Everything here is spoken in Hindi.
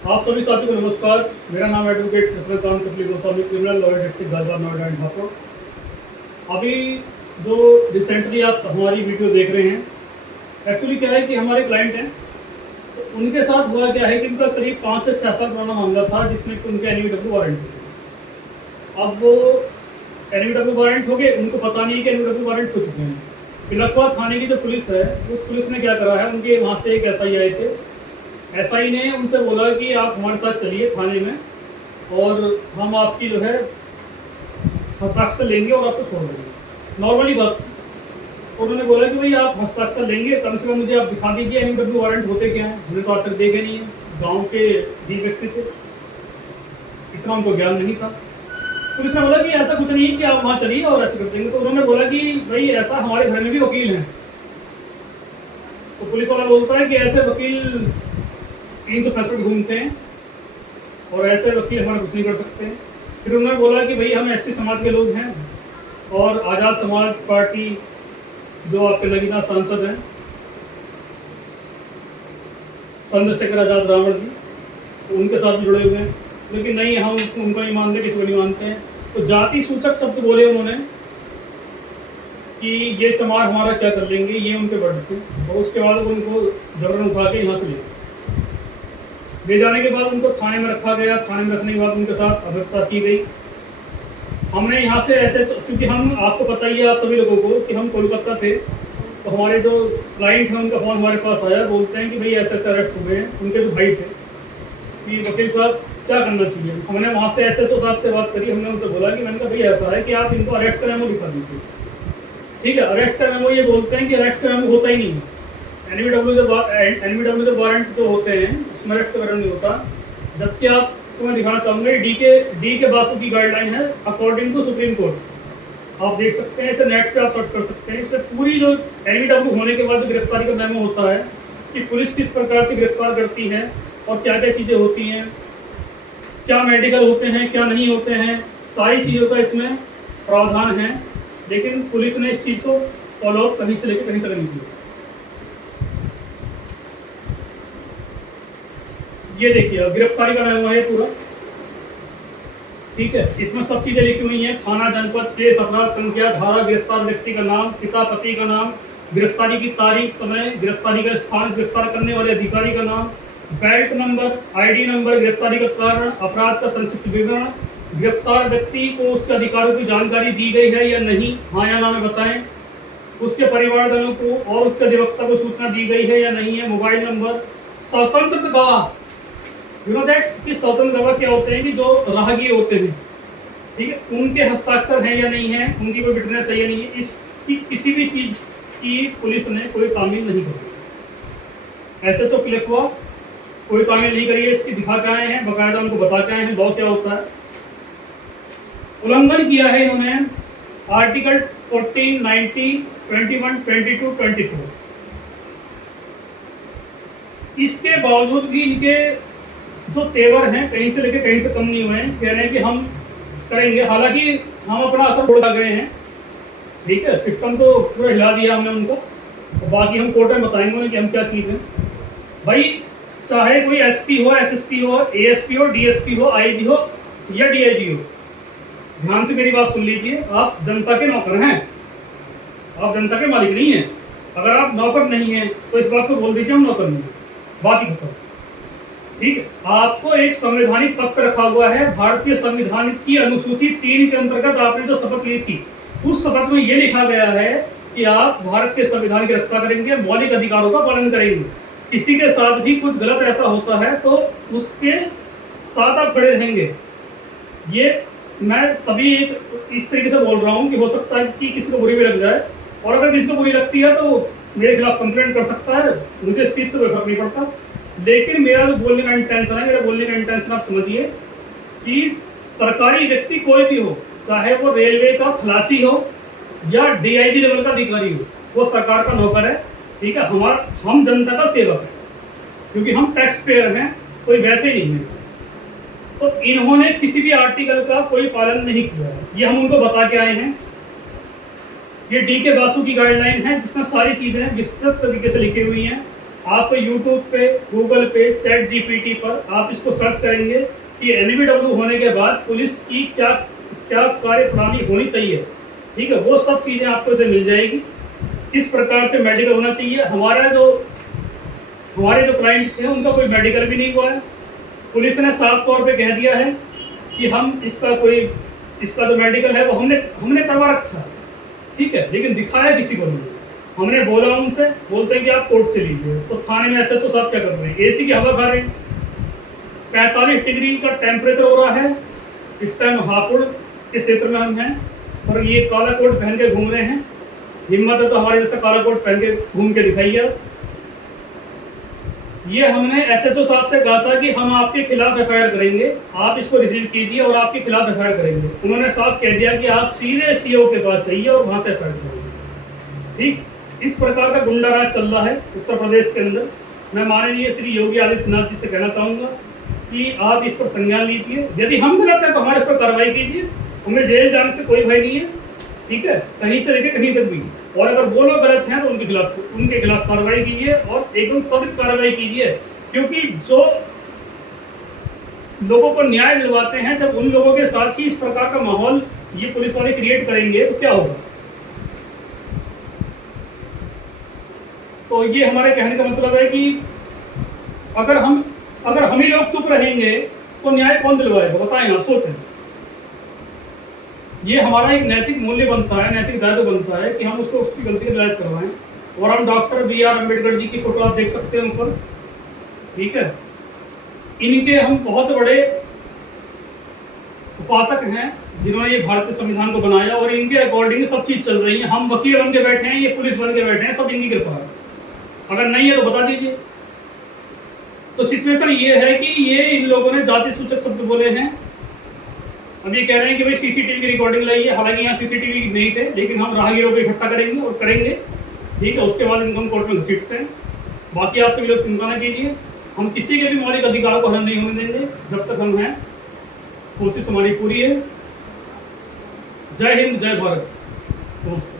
आप सभी साथियों को नमस्कार। मेरा नाम advocate Krishnakant Kapli Goswami, criminal lawyer district Ghaziabad, Noida and Hapur. अभी जो रिसेंटली आप हमारी वीडियो देख रहे हैं, एक्चुअली क्या है कि हमारे क्लाइंट हैं, तो उनके साथ हुआ क्या है कि उनका करीब 5 से 6 साल पुराना मामला था, जिसमें कि उनके एनवीडब्ल्यू वारंट थे। अब वो एनवीडब्ल्यू वारंट हो गए, उनको पता नहीं कि एनवीडब्ल्यू वारंट हो चुके हैं। तिलकवा थाने की जो पुलिस है, उस पुलिस ने क्या करा है, उनके वहाँ से एक एसआई आए थे। एसआई ने उनसे बोला कि आप हमारे साथ चलिए थाने में, और हम आपकी जो है हस्ताक्षर लेंगे और आपको छोड़ देंगे। नॉर्मली बात। और उन्होंने बोला कि भाई आप हस्ताक्षर लेंगे, कम से कम मुझे आप दिखा दीजिए एनडब्ल्यू वारंट होते क्या हैं, हमने तो आज तक देखे नहीं है। गाँव के भी व्यक्ति थे, इतना उनको ज्ञान नहीं था। पुलिस ने बोला कि ऐसा कुछ नहीं है कि आप वहाँ चलिए और ऐसे कर देंगे। तो उन्होंने बोला कि भाई ऐसा हमारे घर में भी वकील हैं। तो पुलिस वाला बोलता है कि ऐसे वकील 365 घूमते हैं और ऐसे वकील हमारा कुछ नहीं कर सकते। फिर उन्होंने बोला कि भाई हम एसटी समाज के लोग हैं, और आज़ाद समाज पार्टी जो आपके नगीना सांसद हैं चंद्रशेखर आज़ाद रावण जी, तो उनके साथ भी जुड़े हुए हैं। लेकिन नहीं, हम उनको नहीं मानते, किसी को नहीं मानते हैं। तो जाति सूचक शब्द बोले उन्होंने कि ये चमार हमारा क्या कर लेंगे, ये उनके वर्ड थे। और उसके बाद उनको जबरन उठा के यहाँ से ले जाने के बाद उनको थाने में रखा गया। थाने में रखने के बाद उनके साथ अभद्रता की गई। हमने यहाँ से ऐसे, क्योंकि हम, आपको पता ही है आप सभी लोगों को, कि हम कोलकाता थे, तो हमारे जो क्लाइंट हैं उनका फ़ोन हमारे पास आया। बोलते हैं कि भाई ऐसे ऐसे अरेस्ट हुए हैं। उनके जो भाई थे कि वकील साहब क्या करना चाहिए। हमने वहाँ से एसएचओ साहब से बात करी। हमने उनसे बोला कि मैंने कहा भाई ऐसा है कि आप इनको अरेस्ट का मेमो दिखा दीजिए। ठीक है, अरेस्ट का मेमो, ये बोलते हैं कि अरेस्ट का मेमो होता ही नहीं है। एनवीडब्ल्यू जो वारंट जो होते हैं उसमें अरेस्ट का नहीं होता। जबकि आपको मैं दिखाना चाहूँगा, डी के बासु की गाइडलाइन है अकॉर्डिंग टू सुप्रीम कोर्ट। आप देख सकते हैं, इसे नेट पे आप सर्च कर सकते हैं। इसमें पूरी जो एनवीडब्ल्यू होने के बाद जो गिरफ्तारी का मेमो होता है कि पुलिस किस प्रकार से गिरफ्तार करती है और क्या क्या चीज़ें होती हैं, क्या मेडिकल होते हैं, क्या नहीं होते हैं, सारी चीज़ों का इसमें प्रावधान है। लेकिन पुलिस ने इस चीज़ को फॉलो अप कहीं से लेकर कहीं तक नहीं किया। ये देखिए गिरफ्तारी का मेमो है पूरा। ठीक है, इसमें सब चीजें लिखी हुई हैं। थाना, जनपद, केस, अपराध संख्या, धारा, गिरफ्तार व्यक्ति का नाम, पिता पति का नाम, गिरफ्तारी की तारीख, समय, गिरफ्तारी का स्थान, गिरफ्तार करने वाले अधिकारी का नाम, बेल्ट नंबर, आईडी नंबर, गिरफ्तारी का कारण, अपराध का संक्षिप्त विवरण, गिरफ्तार व्यक्ति को उसके अधिकारों की जानकारी दी गई है या नहीं, हाँ या ना में बताएं, उसके परिवारजनों को और उसके अधिवक्ता को सूचना दी गई है या नहीं है, मोबाइल नंबर, स्वतंत्र गवाह। यू नो दैट कि स्वतंत्र गवाह क्या होते हैं कि जो राहगीर होते हैं, ठीक है, उनके हस्ताक्षर हैं या नहीं है, उनकी कोई विटनेस है या नहीं है। इसकी किसी भी चीज़ की पुलिस ने कोई तामील नहीं करी। ऐसे तो क्लिक हुआ, कोई तामील नहीं करी है। इसकी दिखा के आए हैं, बाकायदा उनको बता के आए हैं लॉ क्या होता है। उल्लंघन किया है इन्होंने आर्टिकल 14, 90, 21, 22, 24। इसके बावजूद भी इनके जो तेवर हैं कहीं से लेकर कहीं तक कम नहीं हुए हैं। कह रहे हैं कि हम करेंगे, हालांकि हम अपना असर छोड़ गए हैं। ठीक है, सिस्टम तो पूरा हिला दिया हमने उनको, तो बाकी हम कोर्ट में बताएंगे उन्हें कि हम क्या चीज़ है। भाई चाहे कोई एसपी हो, एसएसपी हो, एएसपी हो, डीएसपी हो, आईजी हो या डीआईजी हो, ध्यान से मेरी बात सुन लीजिए। आप जनता के नौकर हैं, आप जनता के मालिक नहीं हैं। अगर आप नौकर नहीं हैं तो इस बात को बोल दीजिए हम नौकर नहीं हैं, बात ही खत्म। ठीक है, आपको एक संवैधानिक पद पर रखा हुआ है। भारतीय संविधान की अनुसूची 3 के अंतर्गत आपने जो शपथ ली थी, उस शपथ में ये लिखा गया है कि आप भारत के संविधान की रक्षा करेंगे, मौलिक अधिकारों का पालन करेंगे। किसी के साथ भी कुछ गलत ऐसा होता है तो उसके साथ आप खड़े रहेंगे। ये मैं सभी इस तरीके से बोल रहा हूँ कि हो सकता है कि किसी को बुरी भी लग जाए, और अगर किसी को बुरी लगती है तो मेरे खिलाफ कंप्लेंट कर सकता है, मुझे इस चीज़ से कोई फर्क नहीं पड़ता। लेकिन मेरा जो बोलने का इंटेंशन है, मेरा बोलने का इंटेंशन आप समझिए कि सरकारी व्यक्ति कोई भी हो, चाहे वो रेलवे का खलासी हो या डीआईजी लेवल का अधिकारी हो, वो सरकार का नौकर है। ठीक है, हम जनता का सेवक है, क्योंकि हम टैक्स पेयर हैं, कोई वैसे ही नहीं है। तो इन्होंने किसी भी आर्टिकल का कोई पालन नहीं किया है, ये हम उनको बता के आए हैं। ये डी के बासु की गाइडलाइन है जिसमें सारी चीज़ें विस्तृत तरीके से लिखी हुई हैं। आप यूट्यूब पे, गूगल पे, चैट जीपीटी पर आप इसको सर्च करेंगे कि एलबीडब्ल्यू होने के बाद पुलिस की क्या क्या कार्यप्रणाली होनी चाहिए, ठीक है, वो सब चीज़ें आपको इसे मिल जाएगी। किस प्रकार से मेडिकल होना चाहिए। हमारे जो क्लाइंट थे उनका कोई मेडिकल भी नहीं हुआ है। पुलिस ने साफ तौर पे कह दिया है कि हम इसका जो मेडिकल है वो हमने करवा रखा है, ठीक है, लेकिन दिखाया किसी को नहीं। हमने बोला उनसे, बोलते हैं कि आप कोर्ट से लीजिए, तो थाने में ऐसे तो साहब क्या कर रहे हैं, एसी की हवा खा रहे हैं। 45 डिग्री का टेम्परेचर हो रहा है इस टाइम हापुड़ के क्षेत्र में हम हैं, और ये काला कोट पहन के घूम रहे हैं। हिम्मत है तो हमारे जैसा काला कोट पहन के घूम के दिखाइए। ये हमने एसएचओ साहब से कहा था कि हम आपके खिलाफ एफआईआर करेंगे, आप इसको रिसीव कीजिए और आपके खिलाफ एफआईआर करेंगे। उन्होंने साफ कह दिया कि आप सीधे सीओ के पास चाहिए और वहाँ से एफआईआर करेंगे। ठीक, इस प्रकार का गुंडा राज चल रहा है उत्तर प्रदेश के अंदर। मैं माननीय श्री योगी आदित्यनाथ जी से कहना चाहूँगा कि आप इस पर संज्ञान लीजिए। यदि हम गलत हैं तो हमारे पर कार्रवाई कीजिए, हमें जेल जाने से कोई भय नहीं है, ठीक है, कहीं से लेकर कहीं तक भी। और अगर वो लोग गलत हैं तो उनके खिलाफ कार्रवाई कीजिए और एकदम त्वरित कार्रवाई कीजिए, क्योंकि जो लोगों को न्याय दिलवाते हैं, जब उन लोगों के साथ ही इस प्रकार का माहौल ये पुलिस वाले क्रिएट करेंगे तो क्या होगा। तो ये हमारे कहने का मतलब है कि अगर हम ही लोग चुप रहेंगे तो न्याय कौन दिलवाएगा, बताएं आप, सोचें। ये हमारा एक नैतिक मूल्य बनता है, नैतिक दायित्व बनता है कि हम उसकी गलती का इलाज करवाएं। और हम डॉक्टर BR अम्बेडकर जी की फोटो आप देख सकते हैं ऊपर, ठीक है। इनके हम बहुत बड़े उपासक हैं जिन्होंने ये भारतीय संविधान को बनाया, और इनके अकॉर्डिंग सब चीज़ चल रही है। हम वकील बन के बैठे हैं, ये पुलिस बन के बैठे हैं, सब इनकी कृपा है। अगर नहीं है तो बता दीजिए। तो सिचुएशन ये है कि ये इन लोगों ने जाति सूचक शब्द बोले हैं। अब ये कह रहे हैं कि भाई सीसीटीवी की रिकॉर्डिंग लाइए, हालांकि यहाँ सीसीटीवी नहीं थे, लेकिन हम राहगीरों को इकट्ठा करेंगे और करेंगे, ठीक है। उसके बाद इनको हम कोर्ट में घसीटते हैं। बाकी आप सभी लोग चिंता न कीजिए, हम किसी के भी मौलिक अधिकार को हनन नहीं होने देंगे जब तक हम हैं। कोशिश हमारी पूरी है। जय हिंद, जय भारत, नमस्कार।